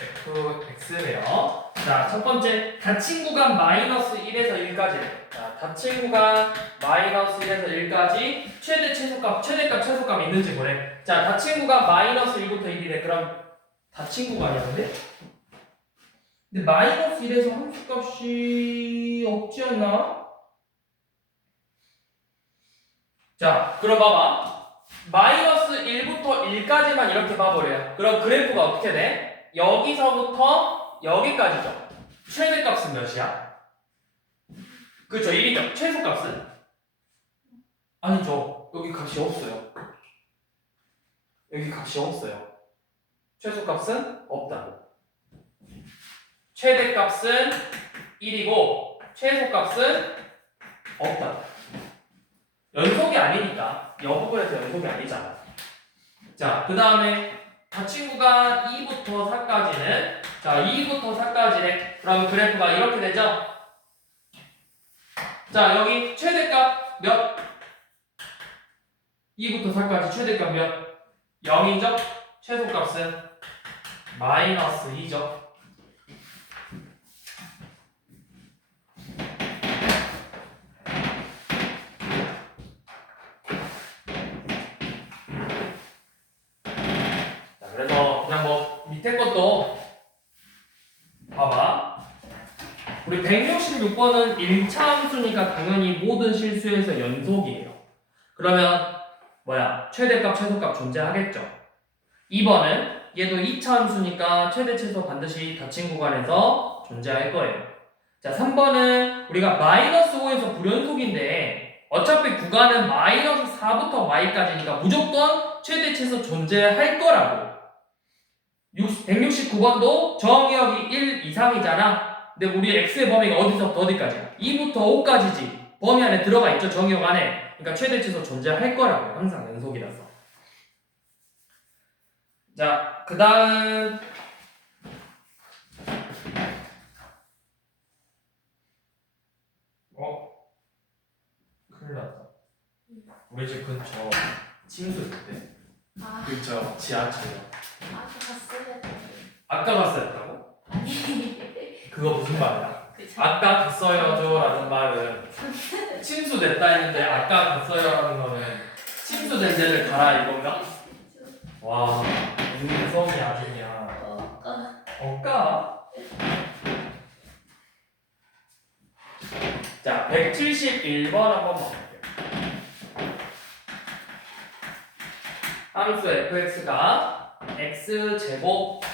fx래요. 자, 첫 번째 닫힌 구간 마이너스 1에서 1까지. 자, 닫힌 구간 마이너스 1에서 1까지 최대 최소값, 최대값, 최소값 있는지 보래. 자, 닫힌 구간 마이너스 1부터 1이래. 그럼 닫힌 구간이야, 근데? 근데 마이너스 1에서 함수값이 없지 않나? 자, 그럼 봐봐. 마이너스 1부터 1까지만 이렇게 봐버려요. 그럼 그래프가 어떻게 돼? 여기서부터 여기까지죠. 최대값은 몇이야? 그쵸, 1이죠. 최소값은? 아니죠. 여기 값이 없어요. 여기 값이 없어요. 최소값은 없다고. 최대값은 1이고 최소값은 없다. 연속이 아니니까. 이 부분에서 연속이 아니잖아. 자, 그 다음에 닫힌 구간 2부터 4까지는 자, 2부터 4까지래. 그럼 그래프가 이렇게 되죠? 자, 여기 최대값 몇? 2부터 4까지 최대값 몇? 0이죠? 최소값은 마이너스 2죠. 그래서 그냥 뭐 밑에 것도 봐봐. 우리 166번은 1차 함수니까 당연히 모든 실수에서 연속이에요. 그러면 뭐야? 최대값, 최소값 존재하겠죠. 2번은 얘도 2차 함수니까 최대, 최소 반드시 닫힌 구간에서 존재할 거예요. 자, 3번은 우리가 마이너스 5에서 불연속인데 어차피 구간은 마이너스 4부터 y까지니까 무조건 최대, 최소 존재할 거라고. 169번도 정의역이 1 이상이잖아. 근데 우리 x의 범위가 어디서부터 어디까지야? 2부터 5까지지. 범위 안에 들어가 있죠, 정의역 안에. 그러니까 최대 최소 존재할 거라고. 항상 연속이라서. 자, 그 다음 큰일 났다. 우리 집 근처 침수 있대. 근처 지하철이요. 아까 갔어야 했다고? 아니. 그거 무슨 말이야? 그쵸. 아까 갔어야죠 라는 말은 침수됐다 했는데 아까 갔어요라는 거는 침수된 데를 가라 이건가? 와, 인성이 아주 그냥 억까? 자, 171번 한번 볼게요. 함수 fx가 x제곱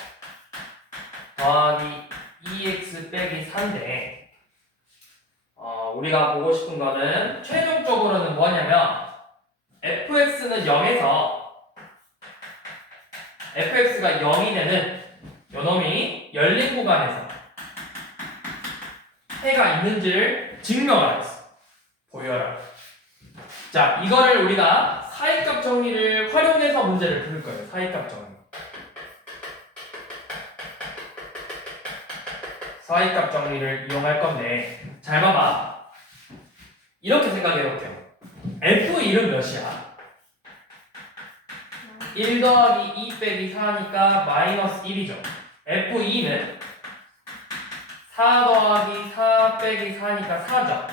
더하기 2x 빼기 4인데 우리가 보고 싶은 거는 최종적으로는 뭐냐면 fx는 0에서 fx가 0이 되는 요놈이 열린 구간에서 해가 있는지를 증명하라 했어. 보여라. 자, 이거를 우리가 사이값 정리를 활용해서 문제를 풀 거예요. 사이값 정리. 사이값 정리를 이용할 건데 잘 봐봐. 이렇게 생각해 볼게요. F1은 몇이야? 1 더하기 2 빼기 4니까 마이너스 1이죠. F2는 4 더하기 4 빼기 4니까 4죠.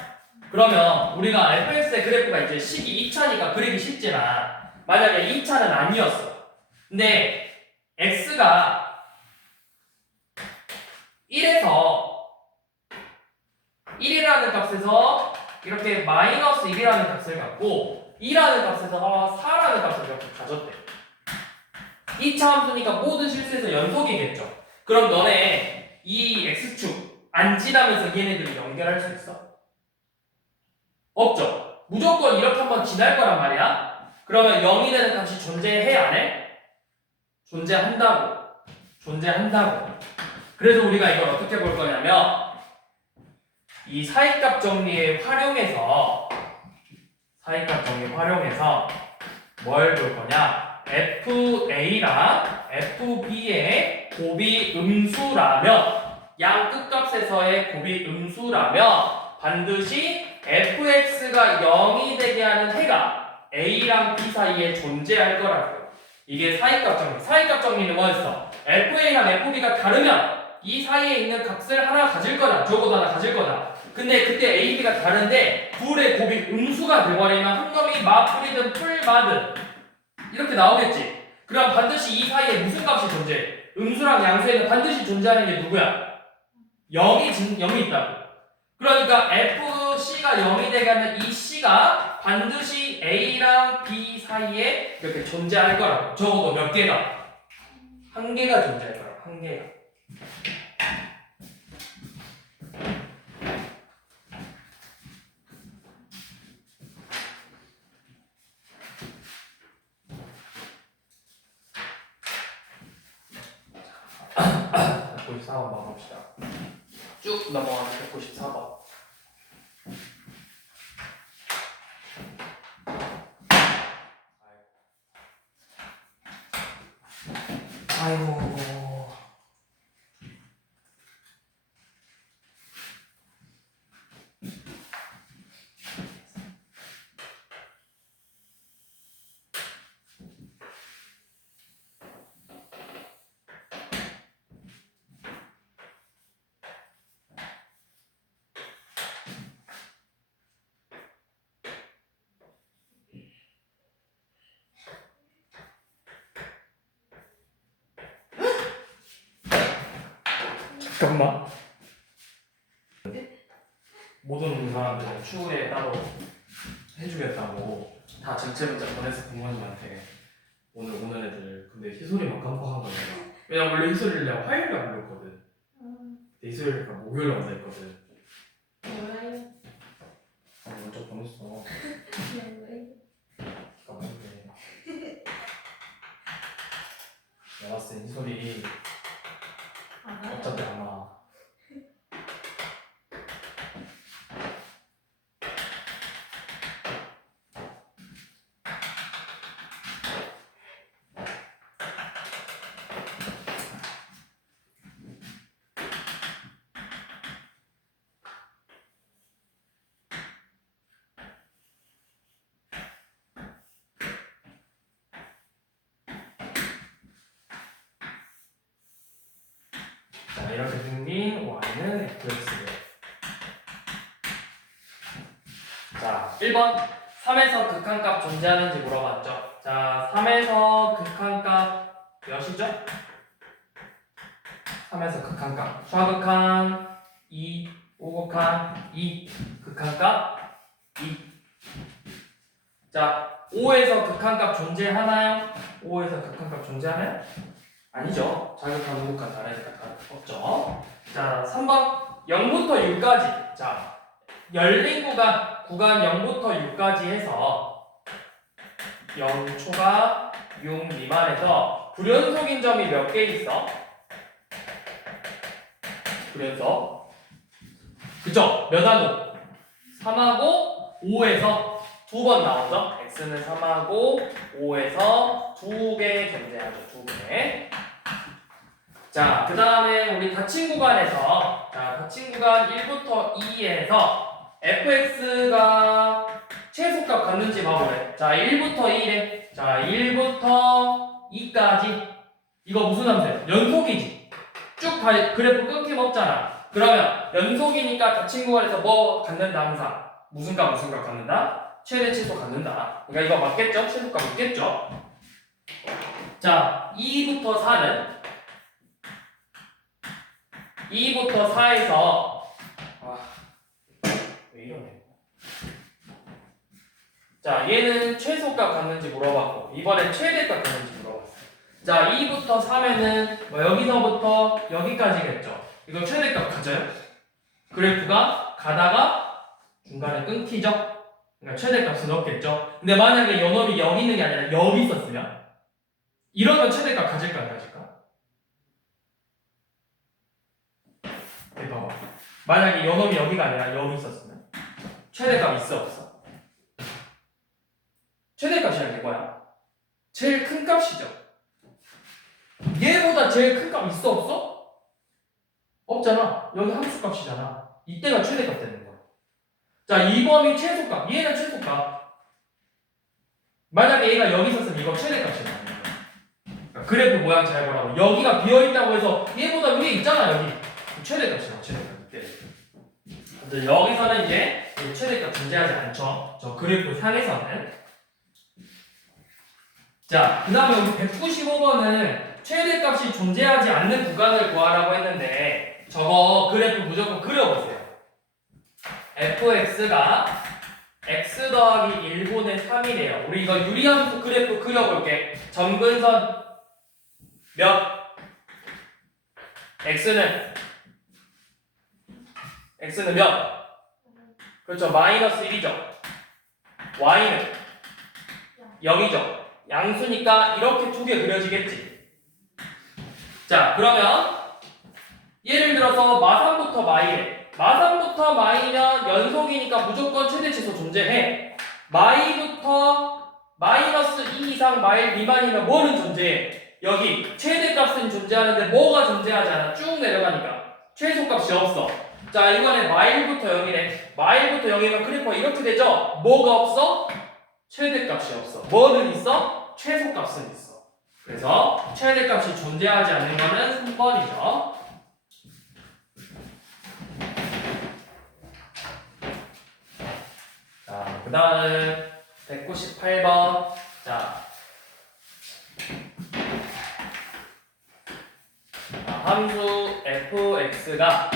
그러면 우리가 fx의 그래프가 이제 식이 2차니까 그리기 쉽지만 만약에 2차는 아니었어. 근데 x가 1에서 1이라는 값에서 이렇게 마이너스 1이라는 값을 갖고 2라는 값에서 4라는 값을 이렇게 가졌대. 2차 함수니까 모든 실수에서 연속이겠죠. 그럼 너네 이 x축 안 지나면서 얘네들을 연결할 수 있어? 없죠. 무조건 이렇게 한번 지날 거란 말이야. 그러면 0이 되는 값이 존재해 안 해? 존재한다고. 그래서 우리가 이걸 어떻게 볼 거냐면 이 사이값 정리에 활용해서 뭘 볼 거냐? FA랑 FB의 곱이 음수라면 양 끝값에서의 곱이 음수라면 반드시 fx가 0이 되게 하는 해가 a랑 b 사이에 존재할 거라고요. 이게 사이값 정리. 사이값 정리는 뭐였어? fa랑 fb가 다르면 이 사이에 있는 값을 하나 가질 거다. 적어도 하나 가질 거다. 근데 그때 a, b가 다른데 둘의 곱이 음수가 돼버리면 한 놈이 마풀이든 풀마든 이렇게 나오겠지. 그럼 반드시 이 사이에 무슨 값이 존재해? 음수랑 양수에는 반드시 존재하는 게 누구야? 0이 있다고. 그러니까 FC가 0이 되게 하는 이 C가 반드시 A랑 B 사이에 이렇게 존재할 거라고. 적어도 몇 개가? 한 개가 존재할 거라고. 한 개가. 자, 194번 봐봅시다. 쭉 넘어가서 194번. 아이고. 잠깐만. 모든 사람들 추후에 따로 해주겠다고 다 전체 문자 보내서 부모님한테 오늘 애들 근데 희솔이만 깜빡한 거야. 왜냐면 원래 희솔이를 내가 화요일에 안 불렀거든. 근데 희솔이가 목요일에 온다 했거든. 몰라요. 먼저 보냈어. 기가 막히네. 내가 봤을 땐 희솔이 어차피 안 와. 자, 이렇게 생긴 y는 fx래. 자, 1번 3에서 극한값 존재하는지 물어봤죠. 자, 3에서 극한값 몇이죠? 3에서 극한값 좌극한 2, 우극한 2, 극한값 2. 자, 5에서 극한값 존재하나요? 5에서 극한값 존재하나요? 아니죠. 좌극한, 우극한 다르니까 없죠. 자, 3번 0부터 6까지. 자, 열린 구간 0부터 6까지 해서 0초가 6 미만에서 불연속인 점이 몇 개 있어? 불연속. 그죠? 몇 하고? 3하고 5에서 두 번 나오죠? x는 3하고 5에서 두 개 존재하죠. 두 개. 자, 그 다음에 우리 닫힌 구간에서 닫힌 구간 1부터 2에서 fx가 최소값 갖는지 봐보래. 자, 1부터 2래. 자, 1부터 2까지. 이거 무슨 함수야? 연속이지. 쭉 그래프 끊김없잖아. 그러면 연속이니까 닫힌 구간에서 뭐 갖는다 항상? 무슨 값 갖는다? 최대 최소 갖는다. 그러니까 이거 맞겠죠? 최소값 있겠죠? 자, 2부터 4는 2부터 4에서 왜 이러네. 자, 얘는 최소값 갖는지 물어봤고 이번엔 최대값 갖는지 물어봤어. 자, 2부터 3에는 뭐 여기서부터 여기까지겠죠. 이거 최대값 가져요? 그래프가 가다가 중간에 끊기죠? 그러니까 최대값은 없겠죠? 근데 만약에 연업이 여기 있는 게 아니라 여기 있었으면 이러면 최대값 가질까 안 가질까? 네, 봐봐. 만약에 연업이 여기가 아니라 여기 있었으면 최대값 있어 없어? 최대값이라는 게 뭐야? 제일 큰 값이죠. 얘보다 제일 큰 값 있어 없어? 없잖아. 여기 함수값이잖아. 이때가 최대값 되는 거야. 자, 이 범위 최소값. 얘는 최소값. 만약에 얘가 여기 있었으면 이거 최대값이 나오는 거야. 그러니까 그래프 모양 잘 보라고. 여기가 비어있다고 해서 얘보다 위에 있잖아 여기. 최대값이 나와. 최대값 이때. 근데 여기서는 이제 최대값 존재하지 않죠. 저 그래프 상에서는. 자, 그 다음에 우리 195번은 최대값이 존재하지 않는 구간을 구하라고 했는데 저거 그래프 무조건 그려보세요. fx가 x 더하기 1분의 3이래요. 우리 이거 유리함수 그래프 그려볼게. 점근선 몇? x는 몇? 그렇죠. 마이너스 1이죠. y는 여기죠. 양수니까 이렇게 두 개 그려지겠지. 자, 그러면 예를 들어서 마3부터 마이래. 마3부터 마이면 연속이니까 무조건 최대 최소 존재해. 마이부터 마이너스 2 이상 마일 미만이면 뭐는 존재해? 여기 최대값은 존재하는데 뭐가 존재하지 않아? 쭉 내려가니까 최소값이 없어. 자, 이번에 마일부터 0이래. 마일부터 0이면 그래프가 이렇게 되죠? 뭐가 없어? 최대값이 없어. 뭐는 있어? 최소값은 있어. 그래서 최대값이 존재하지 않는 거는 3번이죠. 자, 그 다음 198번. 자, 함수 fx가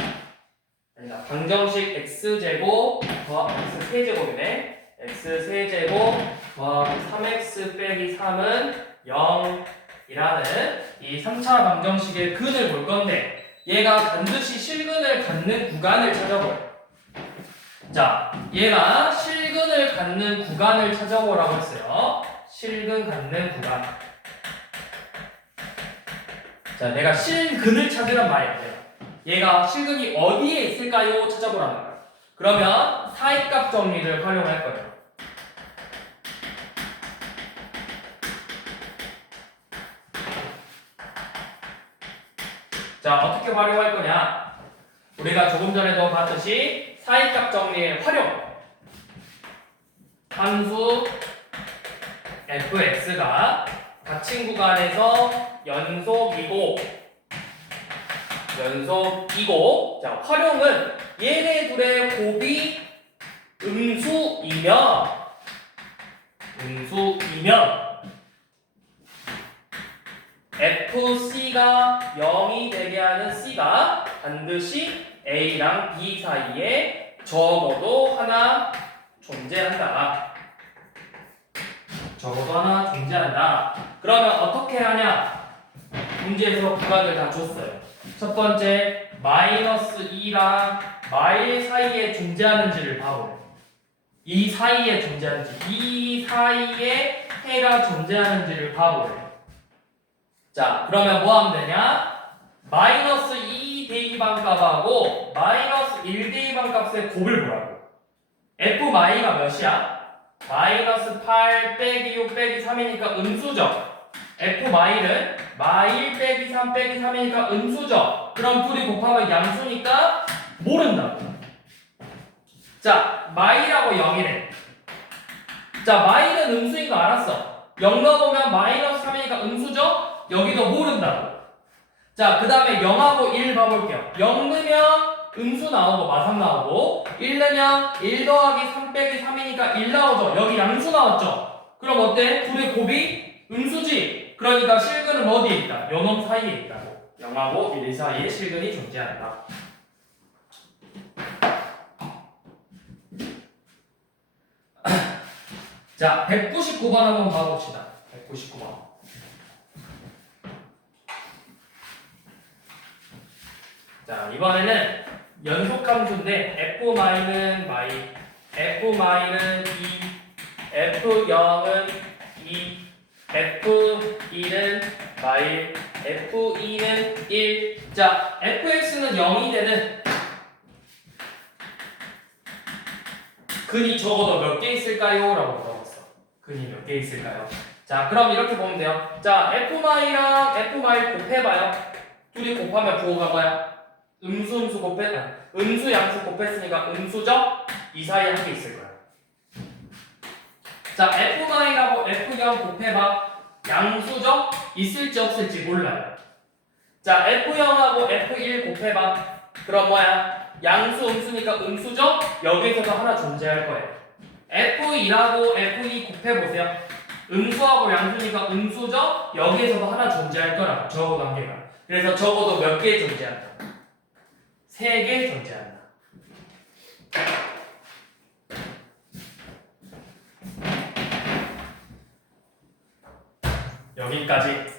방정식 x제곱 더하기 x세제곱이네. x세제곱 더하기 3x 빼기 3은 0이라는 이 3차 방정식의 근을 볼 건데 얘가 반드시 실근을 갖는 구간을 찾아보래. 자, 얘가 실근을 갖는 구간을 찾아보라고 했어요. 실근 갖는 구간. 자, 내가 실근을 찾으란 말이야. 얘가 실근이 어디에 있을까요? 찾아보라는 거야. 그러면 사이값 정리를 활용할 거예요. 자, 어떻게 활용할 거냐? 우리가 조금 전에도 봤듯이 사이값 정리의 활용. 함수 fx가 닫힌 구간에서 연속이고 자, 활용은 얘네 둘의 곱이 음수이면 fc가 0이 되게 하는 c가 반드시 a랑 b 사이에 적어도 하나 존재한다. 그러면 어떻게 하냐? 문제에서 구간을 다 줬어요. 첫 번째, 마이너스 2랑 마일 사이에 존재하는지를 봐보래. 이 사이에 존재하는지, 이 사이에 해가 존재하는지를 봐보래. 자, 그러면 뭐 하면 되냐? 마이너스 2 대입한 값하고 마이너스 1 대입한 값의 곱을 보라고. f 마이가 몇이야? 마이너스 8 빼기 6 빼기 3이니까 음수죠. f 마이는 마1 빼기 3 빼기 3이니까 음수죠. 그럼 둘이 곱하면 양수니까 모른다고. 자, 마1하고 0이래. 자, 마이는 음수인 거 알았어. 0 넣어보면 마이너스 3이니까 음수죠? 여기도 모른다고. 자, 그 다음에 0하고 1 봐볼게요. 0 넣으면 음수 나오고 마3 나오고 1 넣으면 1 더하기 3 빼기 3이니까 1 나오죠. 여기 양수 나왔죠. 그럼 어때? 둘의 곱이 음수지. 그러니까 실근은 어디에 있다? 요놈 사이에 있다고. 0하고 1 사이에 실근이 존재한다. 자, 199번 한번 봐봅시다. 199번. 자, 이번에는 연속함수인데 F-는 마이, F-는 2, F0은 2, F1은 마일, F2는 1. 자, Fx는 0이 되는 근이 적어도 몇 개 있을까요? 라고 물어봤어. 근이 몇 개 있을까요? 자, 그럼 이렇게 보면 돼요. 자, F마이랑 F마이 곱해봐요. 둘이 곱하면 부호가 뭐야? 음수 음수 양수 곱했으니까 음수죠? 이 사이에 한 개 있을 거야. 자, F마이라고 F0 곱해봐. 양수죠? 있을지 없을지 몰라요. 자, F0하고 F1 곱해봐. 그럼 뭐야? 양수 음수니까 음수죠? 여기에서도 하나 존재할 거예요. F2라고 F2 곱해보세요. 음수하고 양수니까 음수죠? 여기에서도 하나 존재할 거라고. 적어도 한 개가. 그래서 적어도 몇 개 존재한다? 3개 존재한다. 여기까지.